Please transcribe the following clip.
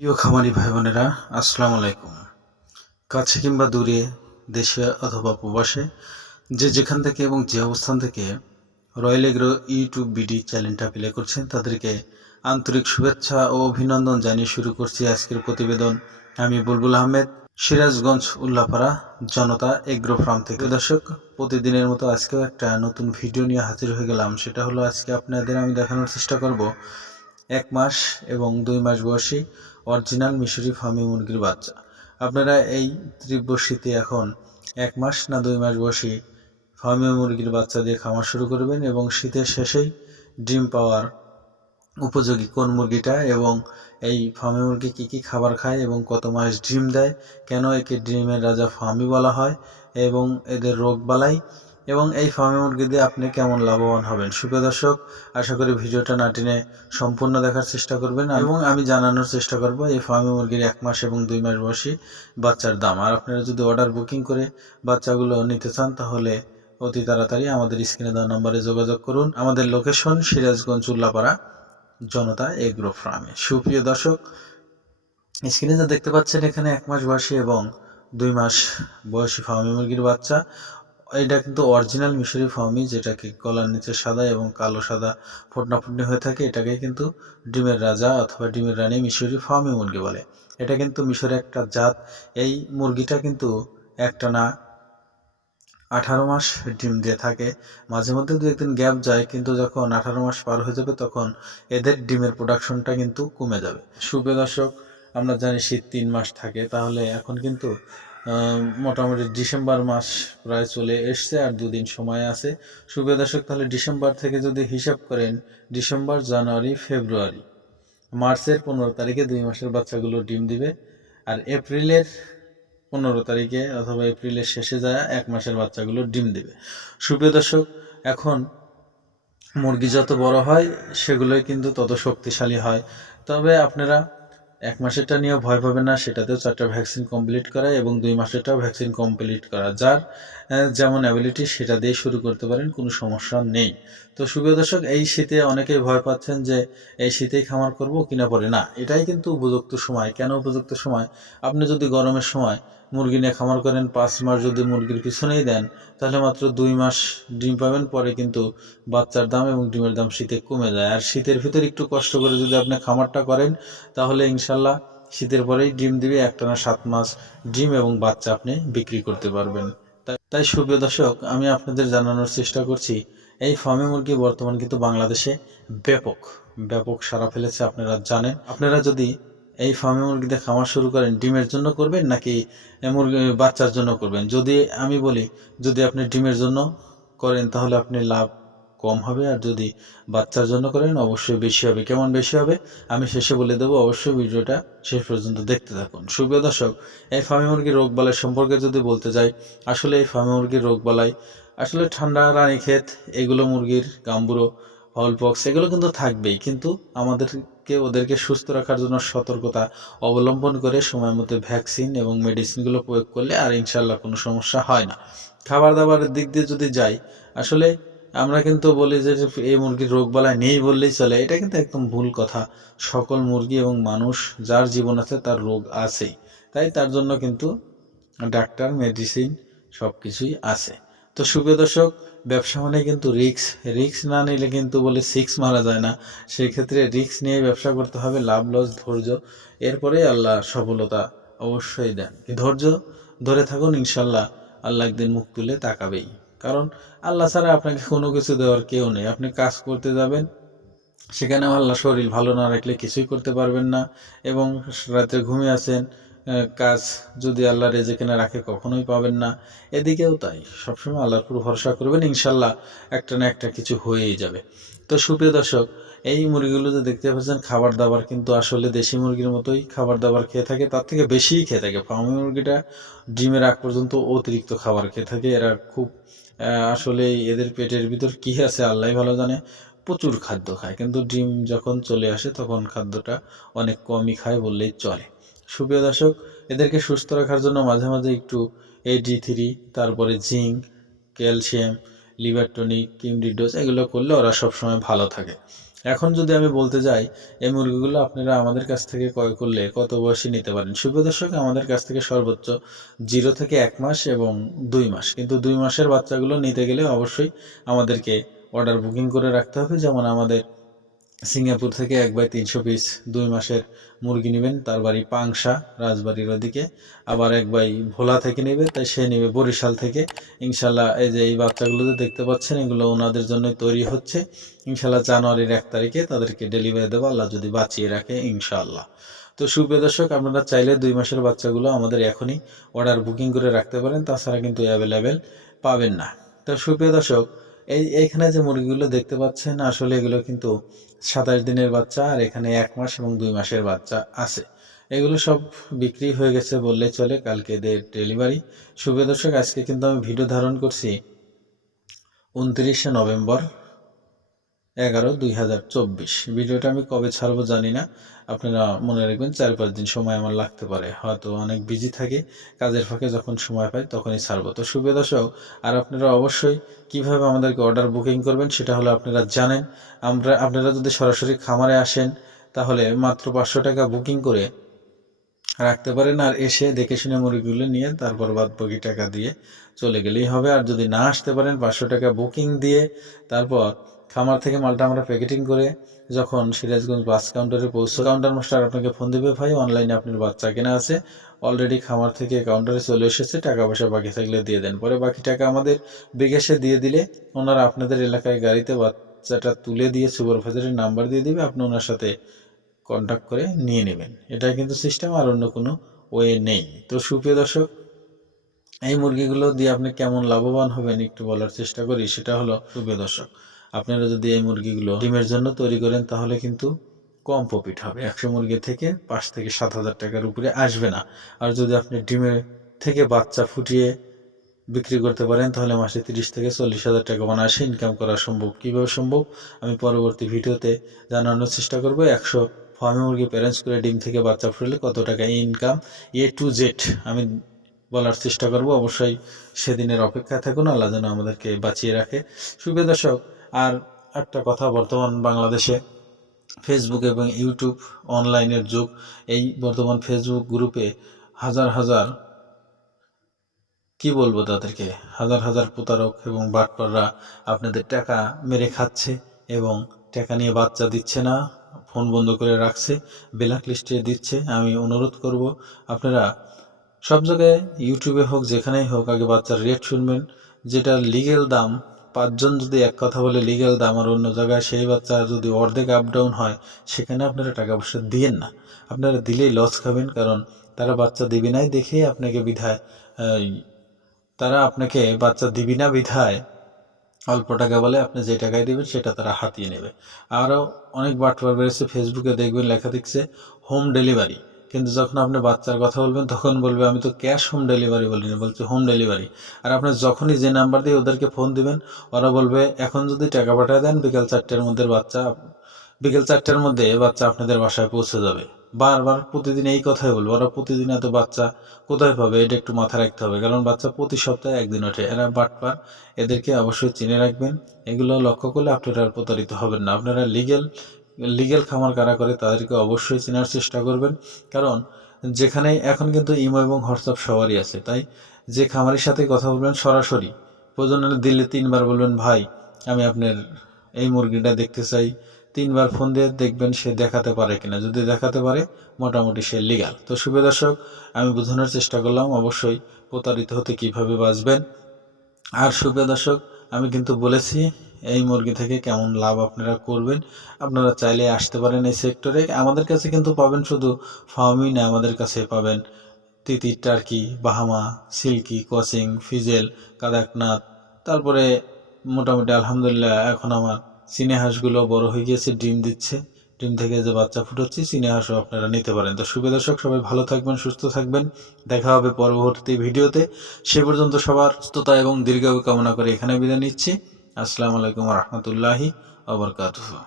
প্রিয় খামারি ভাই বোনেরা, আসসালামু আলাইকুম। কাছে কিংবা দূরে, দেশে অথবা প্রবাসে, যে যেখান থেকে এবং যে অবস্থান থেকে রয়্যাল এগ্রো ইউটিউব বিডি চ্যানেলটা প্লে করছেন, তাদেরকে আন্তরিক শুভেচ্ছা ও অভিনন্দন জানিয়ে শুরু করছি আজকের প্রতিবেদন। আমি বুলবুল আহমেদ, সিরাজগঞ্জ উল্লাপাড়া জনতা এগ্রো ফার্ম থেকে। দর্শক, প্রতিদিনের মতো আজকেও একটা নতুন ভিডিও নিয়ে হাজির হয়ে গেলাম। সেটা হলো, আজকে আপনাদের আমি দেখানোর চেষ্টা করব 1 মাস এবং 2 মাস বয়সী অরিজিনাল মিশরি ফার্মি মুরগির বাচ্চা। আপনারা এই তীব্র শীতে এখন 1 মাস না 2 মাস বয়সী ফার্মি মুরগির বাচ্চা দিয়ে খামার শুরু করবেন এবং শীতের শেষেই ডিম পাওয়ার উপযোগী কোন মুরগিটা এবং এই ফার্মি মুরগি কী কী খাবার খায় এবং কত মাস ডিম দেয়, কেন একে ডিমের রাজা ফার্মি বলা হয় এবং এদের রোগ বালাই এবং এই ফার্মি মুরগি দিয়ে আপনি কেমন লাভবান হবেন। সুপ্রিয় দর্শক, আশা করি ভিডিওটা না টেনে সম্পূর্ণ দেখার চেষ্টা করবেন এবং আমি জানানোর চেষ্টা করব এই ফার্মি মুরগির 1 মাস এবং 2 মাস বয়সী বাচ্চার দাম। আর আপনারা যদি অর্ডার বুকিং করে বাচ্চাগুলো নিতে চান, তাহলে অতি তাড়াতাড়ি আমাদের স্ক্রিনে দেওয়া নম্বরে যোগাযোগ করুন। আমাদের লোকেশন সিরাজগঞ্জ উল্লাপাড়া জনতা এগ্রো ফার্মে। সুপ্রিয় দর্শক, স্ক্রিনে যা দেখতে পাচ্ছেন, এখানে 1 মাস বয়সী এবং 2 মাস বয়সী ফার্মি মুরগির বাচ্চা। এটা কিন্তু অরিজিনাল মিশরি ফার্মি, যেটাকে গলার নিচে সাদা এবং কালো সাদা ফোটনাফুটনি হয়ে থাকে, এটাকে কিন্তু ডিমের রাজা অথবা ডিমের রানী মিশরি ফার্মি মুরগি বলে। এটা কিন্তু মিশরের একটা জাত। এই মুরগিটা কিন্তু একটানা 18 মাস ডিম দিয়ে থাকে। মাঝে মধ্যে 2-1 দিন গ্যাপ যায়, কিন্তু যখন 18 মাস পার হয়ে যাবে তখন এদের ডিমের প্রোডাকশনটা কিন্তু কমে যাবে। সুপ্রিয় দর্শক, আমরা জানি শীত 3 মাস থাকে, তাহলে এখন কিন্তু মোটামুটি ডিসেম্বর মাস প্রায় চলে এসছে, আর 2 দিন সময় আছে। সুপ্রিয় দর্শক, তাহলে ডিসেম্বর থেকে যদি হিসাব করেন, ডিসেম্বর, জানুয়ারি, ফেব্রুয়ারি, মার্চের 15 তারিখে 2 মাসের বাচ্চাগুলো ডিম দিবে, আর এপ্রিলের 15 তারিখে অথবা এপ্রিলের শেষে যায় 1 মাসের বাচ্চাগুলো ডিম দিবে। সুপ্রিয় দর্শক, এখন মুরগি যত বড় হয় সেগুলোই কিন্তু তত শক্তিশালী হয়। তবে আপনারা 1 মাসেরটা নিয়েও ভয় পাবেন না, সেটাতেও 4টা ভ্যাকসিন কমপ্লিট করা এবং 2 মাসেরটাও ভ্যাকসিন কমপ্লিট করা। যার যেমন অ্যাবিলিটি সেটা দিয়ে শুরু করতে পারেন, কোনো সমস্যা নেই। তো সুপ্রিয় দর্শক, এই শীতে অনেকেই ভয় পাচ্ছেন যে এই শীতেই খামার করব কিনা পরে। না, এটাই কিন্তু উপযুক্ত সময়। কেন উপযুক্ত সময়? আপনি যদি গরমের সময় মুরগি নিয়ে খামার করেন, 5 মাস যদি মুরগির পিছনেই দেন, তাহলে মাত্র 2 মাস ডিম পাবেন। পরে কিন্তু বাচ্চার দাম এবং ডিমের দাম শীতে কমে যায়। আর শীতের ভিতরে একটু কষ্ট করে যদি আপনি খামারটা করেন, তাহলে ইনশাল্লাহ শীতের পরেই ডিম দিবে। একটানা 7 মাস ডিম এবং বাচ্চা আপনি বিক্রি করতে পারবেন। তাই সুপ্রিয় দর্শক, আমি আপনাদের জানানোর চেষ্টা করছি, এই ফার্মি মুরগি বর্তমান কিন্তু বাংলাদেশে ব্যাপক ব্যাপক সাড়া ফেলেছে। আপনারা জানেন, আপনারা যদি এই ফার্মি মুরগিতে খামার শুরু করেন, ডিমের জন্য করবেন নাকি মুরগি বাচ্চার জন্য করবেন? যদি আমি বলি, যদি আপনি ডিমের জন্য করেন তাহলে আপনি লাভ কম হবে, আর যদি বাচ্চার জন্য করেন অবশ্যই বেশি হবে। কেমন বেশি হবে আমি শেষে বলে দেবো, অবশ্যই ভিডিওটা শেষ পর্যন্ত দেখতে থাকুন। সুপ্রিয় দর্শক, এই ফার্মি মুরগির রোগবালাই সম্পর্কে যদি বলতে যাই, আসলে এই ফার্মি মুরগির রোগবালাই আসলে ঠান্ডা, রানীক্ষেত, এগুলো মুরগির গাম্বুরো, হলপক্স, এগুলো কিন্তু থাকবেই। কিন্তু আমাদেরকে ওদেরকে সুস্থ রাখার জন্য সতর্কতা অবলম্বন করে সময় মতো ভ্যাকসিন এবং মেডিসিনগুলো প্রয়োগ করলে আর ইনশাল্লাহ কোনো সমস্যা হয় না। খাবার দাবারের দিক দিয়ে যদি যাই, আসলে আমরা কিন্তু বলি যে এই মুরগির রোগবালাই নেই বললেই চলে। এটা কিন্তু একদম ভুল কথা। সকল মুরগি এবং মানুষ যার জীবন আছে তার রোগ আছেই, তাই তার জন্য কিন্তু ডাক্তার, মেডিসিন সব কিছুই আছে। তো সুপ্রিয় দর্শক, ব্যবসা মানে কিন্তু রিস্ক। রিস্ক না নিলে কিন্তু বলে 6 মারা যায় না। সেই ক্ষেত্রে রিস্ক নিয়ে ব্যবসা করতে হবে। লাভ লস ধৈর্য, এরপরে আল্লাহ সফলতা অবশ্যই দেন। ধৈর্য ধরে থাকুন, ইনশাল্লাহ আল্লাহ একদিন মুখ তুলে তাকাবেই। কারণ আল্লাহ ছাড়া আপনাকে কোনো কিছু দেওয়ার কেউ নেই। আপনি কাজ করতে যাবেন, সেখানে আল্লাহ শরীর ভালো না রাখলে কিছুই করতে পারবেন না, এবং রাতে ঘুমিয়ে আছেন, কাজ যদি আল্লাহ রেজেকে না রাখে কখনোই পাবেন না। এদিকেও তাই, সবসময় আল্লাহর উপর ভরসা করবেন, ইনশাল্লাহ একটা না একটা কিছু হয়েই যাবে। তো সুপ্রিয় দর্শক, এই মুরগিগুলো যে দেখতে পাচ্ছেন, খাবার দাবার কিন্তু আসলে দেশি মুরগির মতোই খাবার দাবার খেয়ে থাকে, তার থেকে বেশিই খেয়ে থাকে। ফার্মি মুরগিটা ডিমের আগ পর্যন্ত অতিরিক্ত খাবার খেয়ে থাকে। এরা খুব আসলে এদের পেটের ভিতর কী আছে আল্লাহ ভালো জানে। প্রচুর খাদ্য খায়, কিন্তু ডিম যখন চলে আসে তখন খাদ্যটা অনেক কমই খায় বললেই চলে। সুপ্রিয় দর্শক, এদেরকে সুস্থ রাখার জন্য মাঝে মাঝে একটু AD3, তারপরে জিঙ্ক, ক্যালসিয়াম, লিভার টনিক, কিমডি ডোজ, এগুলো করলে ওরা সবসময় ভালো থাকে। এখন যদি আমি বলতে যাই এই মুরগিগুলো আপনারা আমাদের কাছ থেকে ক্রয় করলে কত বয়সে নিতে পারেন? সুপ্রিয় দর্শক, আমাদের কাছ থেকে সর্বোচ্চ 0 থেকে 1 মাস এবং 2 মাস, কিন্তু 2 মাসের বাচ্চাগুলো নিতে গেলে অবশ্যই আমাদেরকে অর্ডার বুকিং করে রাখতে হবে। যেমন আমাদের সিঙ্গাপুর থেকে 1/300 পিস 2 মাসের মুরগি নেবেন, তার বাড়ি পাংশা রাজবাড়ির ওদিকে। আবার এক ভাই ভোলা থেকে নেবে, তাই সে নেবে বরিশাল থেকে। ইনশাল্লাহ এই যে এই বাচ্চাগুলো যে দেখতে পাচ্ছেন, এগুলো ওনাদের জন্যই তৈরি হচ্ছে। ইনশাল্লাহ জানুয়ারির 1 তারিখে তাদেরকে ডেলিভারি দেবো, আল্লাহ যদি বাঁচিয়ে রাখে ইনশাল্লাহ। তো সুপ্রিয় দর্শক, আপনারা চাইলে 2 মাসের বাচ্চাগুলো আমাদের এখনই অর্ডার বুকিং করে রাখতে পারেন, তাছাড়া কিন্তু অ্যাভেলেবেল পাবেন না। তো সুপ্রিয় দর্শক, এইখানে যে মুরগিগুলো দেখতে পাচ্ছেন, আসলে এগুলো কিন্তু 27 দিনের বাচ্চা, আর এখানে 1 মাস এবং 2 মাসের বাচ্চা আছে। এগুলো সব বিক্রি হয়ে গেছে বললেই চলে, কালকে এদের ডেলিভারি। সুপ্রিয় দর্শক, আজকে কিন্তু আমি ভিডিও ধারণ করছি 29শে নভেম্বর 11/2024। ভিডিওটা আমি কবে ছাড়বো জানি না, আপনারা মনে রাখবেন 4-5 দিন সময় আমার লাগতে পারে, হয়তো অনেক বিজি থাকে, কাজের ফাঁকে যখন সময় পাই তখনই ছাড়বো। তো সুপ্রিয় দর্শক, আর আপনারা অবশ্যই কিভাবে আমাদেরকে অর্ডার বুকিং করবেন সেটা হলো আপনারা জানেন। আপনারা যদি সরাসরি খামারে আসেন তাহলে মাত্র 500 টাকা বুকিং করে রাখতে পারেন, আর এসে দেখে শুনে মুরগিগুলো নিয়ে তারপর বাদ বাকি টাকা দিয়ে চলে গেলেই হবে। আর যদি না আসতে পারেন, 500 টাকা বুকিং দিয়ে তারপর খামার থেকে মালটা আমরা প্যাকেটিং করে যখন সিরাজগঞ্জ বাস কাউন্টারে পৌঁছে, কাউন্টার মাস্টার আপনাকে ফোন দেবে, ভাই অনলাইনে আপনার বাচ্চা কেনা আছে, অলরেডি খামার থেকে কাউন্টারে চলে এসেছে, টাকা পয়সা বাকি থাকলে দিয়ে দেন। পরে বাকি টাকা আমাদের বিকাশে দিয়ে দিলে ওনারা আপনাদের এলাকায় গাড়িতে বাচ্চাটা তুলে দিয়ে সুপারভাইজারের নাম্বার দিয়ে দিবে, আপনি ওনার সাথে কন্ট্যাক্ট করে নিয়ে নেবেন। এটা কিন্তু সিস্টেম, আর অন্য কোনো ওয়ে নেই। তো সুপ্রিয় দর্শক, এই মুরগিগুলো দিয়ে আপনি কেমন লাভবান হবেন একটু বলার চেষ্টা করি। সেটা হলো, সুপ্রিয় দর্শক, আপনারা যদি এই মুরগিগুলো ডিমের জন্য তৈরি করেন তাহলে কিন্তু কম প্রফিট হবে, 100 মুরগি থেকে 5 থেকে 7 হাজার টাকার উপরে আসবে না। আর যদি আপনি ডিমের থেকে বাচ্চা ফুটিয়ে বিক্রি করতে পারেন তাহলে মাসে 30 থেকে 40 হাজার টাকা অনায়াসে ইনকাম করা সম্ভব। কীভাবে সম্ভব আমি পরবর্তী ভিডিওতে জানানোর চেষ্টা করব। 100 ফার্মে মুরগি প্যারেন্টস করে ডিম থেকে বাচ্চা ফুটলে কত টাকা ইনকাম A to Z আমি বলার চেষ্টা করব। অবশ্যই সেদিনের অপেক্ষায় থাকুন, আল্লাহ যেন আমাদেরকে বাঁচিয়ে রাখে। সুপ্রিয় দর্শক, আর একটা কথা, বর্তমান বাংলাদেশে ফেসবুক এবং ইউটিউব অনলাইনের যুগ। এই বর্তমান ফেসবুক গ্রুপে হাজার হাজার, কি বলবো তাদেরকে, হাজার হাজার প্রতারক এবং বাটপাররা আপনাদের টাকা মেরে খাচ্ছে এবং টাকা নিয়ে বাচ্চা দিচ্ছে না, ফোন বন্ধ করে রাখছে, ব্ল্যাক লিস্টে দিচ্ছে। আমি অনুরোধ করব আপনারা সব জায়গায়, ইউটিউবে হোক যেখানেই হোক, আগে বাচ্চার রেট শুনবেন, যেটা লিগেল দাম। 5 জন যদি এক কথা বলে লিগেল দাম, আর অন্য জায়গায় সেই বাচ্চা যদি অর্ধেক আপ ডাউন হয়, সেখানে আপনারা টাকা পয়সা দিয়েন না। আপনারা দিলেই লস খাবেন, কারণ তারা বাচ্চা দিবে নাই দেখেই আপনাকে বিধায়, তারা আপনাকে বাচ্চা দিবি না বিধায় অল্প টাকা বলে আপনি যে টাকায় দেবেন সেটা তারা হাতিয়ে নেবে। আরও অনেক বাটপার বেড়েছে, ফেসবুকে দেখবেন লেখা দিচ্ছে হোম ডেলিভারি, কিন্তু যখন আপনি বাচ্চার কথা বলবেন তখন বলবে আমি তো ক্যাশ হোম ডেলিভারি বলিনি, বলছে হোম ডেলিভারি। আর আপনি যখনই যে নাম্বার দিয়ে ওদেরকে ফোন দিবেন, ওরা বলবে এখন যদি টাকা পাঠিয়ে দেন বিকেল 4টার মধ্যে বাচ্চা আপনাদের বাসায় পৌঁছে যাবে। বারবার প্রতিদিন এই কথাই বলবো, ওরা প্রতিদিন এত বাচ্চা কোথায় পাবে, এটা একটু মাথায় রাখতে হবে, কারণ বাচ্চা প্রতি সপ্তাহে একদিন ওঠে। এরা বাটপার, এদেরকে অবশ্যই চিনে রাখবেন। এগুলো লক্ষ্য করলে আপনারা আর প্রতারিত হবেন না। আপনারা লিগেল খামার কারা করে তাদেরকে অবশ্যই চেনার চেষ্টা করবেন, কারণ যেখানে এখন কিন্তু ইমো এবং হোয়াটসঅ্যাপ সবারই আছে, তাই যে খামারের সাথে কথা বলবেন সরাসরি, প্রয়োজন হলে দিল্লি 3বার বলবেন ভাই আমি আপনার এই মুরগিটা দেখতে চাই, 3বার ফোন দিয়ে দেখবেন সে দেখাতে পারে কিনা, যদি দেখাতে পারে মোটামুটি সে লিগাল। তো সুপ্রিয় দর্শক, আমি বোঝানোর চেষ্টা করলাম অবশ্যই প্রতারিত হতে কিভাবে বাঁচবেন। আর সুপ্রিয় দর্শক, আমি কিন্তু বলেছি এই মুরগি থেকে কেমন লাভ আপনারা করবেন। আপনারা চাইলে আসতে পারেন এই সেক্টরে। আমাদের কাছে কিন্তু পাবেন শুধু ফার্মই না, আমাদের কাছে পাবেন তিতির, turkey, Bahama, silky, crossing, ফিজেল, Kadaknath, তারপরে মোটামুটি আলহামদুলিল্লাহ এখন আমার চীনে হাঁসগুলো বড় হয়ে গিয়েছে, ডিম দিচ্ছে, ডিম থেকে যে বাচ্চা ফুটাচ্ছে, চীনে হাঁসও আপনারা নিতে পারেন। তো সুপ্রিয় দর্শক, সবাই ভালো থাকবেন, সুস্থ থাকবেন, দেখা হবে পরবর্তী ভিডিওতে। সে পর্যন্ত সবার সুস্থতা এবং দীর্ঘায়ু কামনা করে এখানে বিদায় নিচ্ছি। আসসালামু আলাইকুম রহমতুল্লাহি ওয়া বারাকাতুহু।